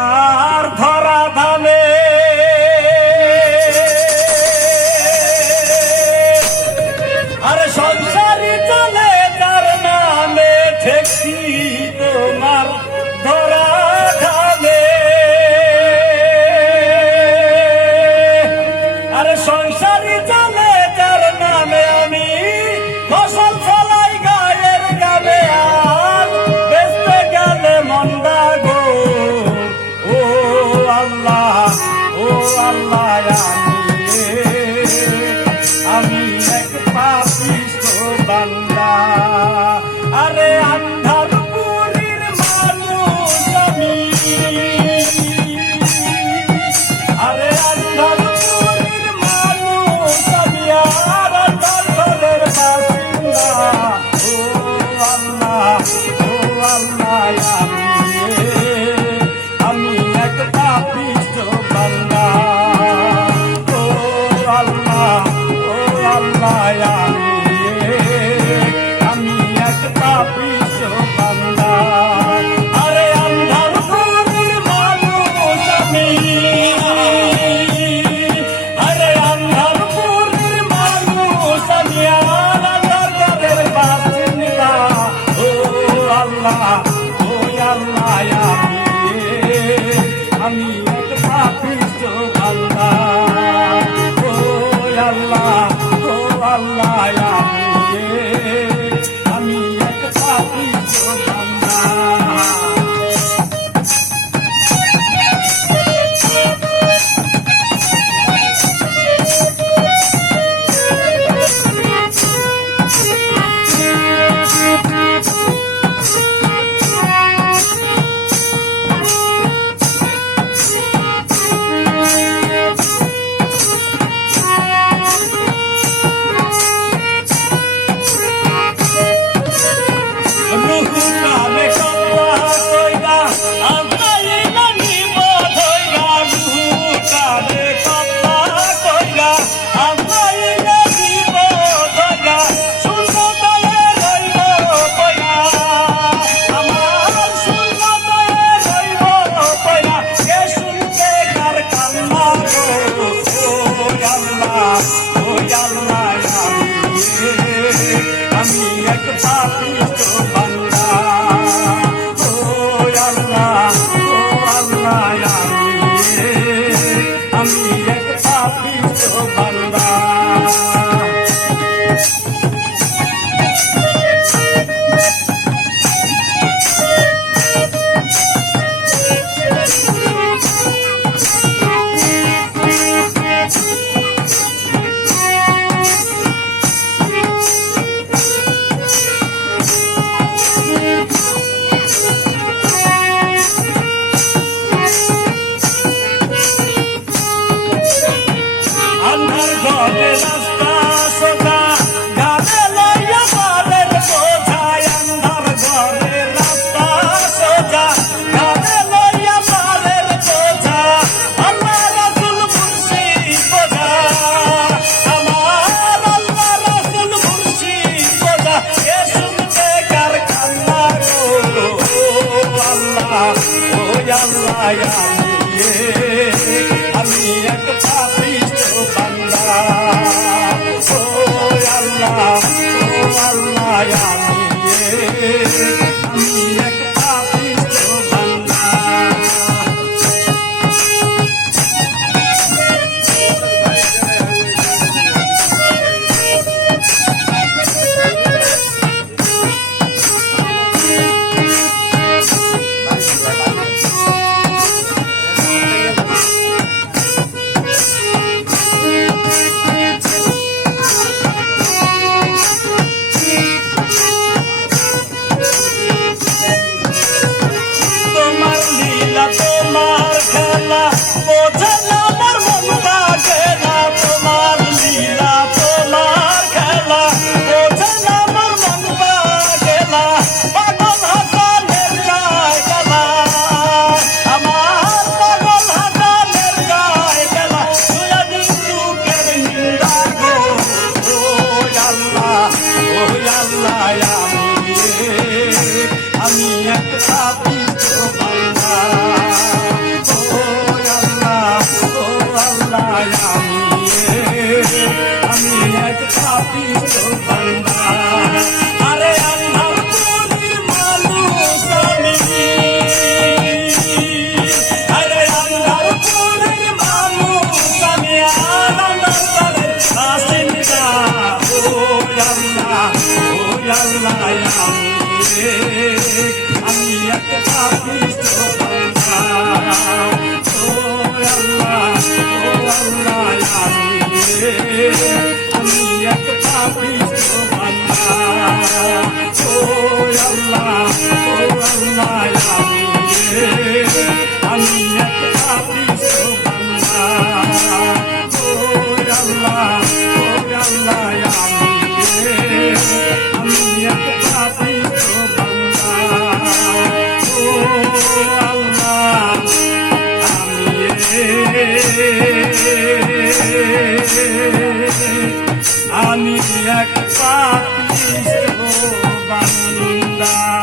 আর ধরা ধামে আরে সংসারী চলে তার নামে ঠেকি তোমার ধরা ধামে আরে সংসারী চলে তার নামে আমি ফসল ফলাই গায়ের গাবে আর বেচতে গেলে মন্দা গো ও আল্লাহ আমি এক পাপিষ্ঠ বান্দা আরে আন্ধার পুরীর মানুষ আমি আরে আন্ধার পুরীর মানুষ আমি আর আন্ধার ঘরের বাসিন্দা ও আল্লাহ আমি এক পাপিষ্ঠ বান্দা ও আল্লাহ আমি এক পাপিষ্ঠ বান্দা আরে আন্ধার পুরীর মানুষ আমি আরে আন্ধার পুরীর মানুষ আমি আর আন্ধার ঘরের বাসিন্দা ও আল্লাহ আমি এক পাপিষ্ঠ বান্দা ও আল্লাহ আমি এক পাপিষ্ঠ বান্দা আমি এক পাপিষ্ঠ বান্দা ও আল্লাহ আমি এক পাপিষ্ঠ বান্দা আন্ধার ঘরে রাস্তা সোজা গানে লইয়া পারের বোঝায় আন্ধার ঘরে রাস্তা সোজা গানে লইয়া পারের বোঝা আল্লাহ রাসূল মুর্শিদ বোঝা আমার আল্লাহ রাসূল মুর্শিদ বোঝা এ শুনতে কার কান্না গো আল্লাহ আমি এক পাপিষ্ঠ বান্দা ও আল্লাহ আমি এক পাপিষ্ঠ বান্দা আমি এক পাপিষ্ঠ বান্দা।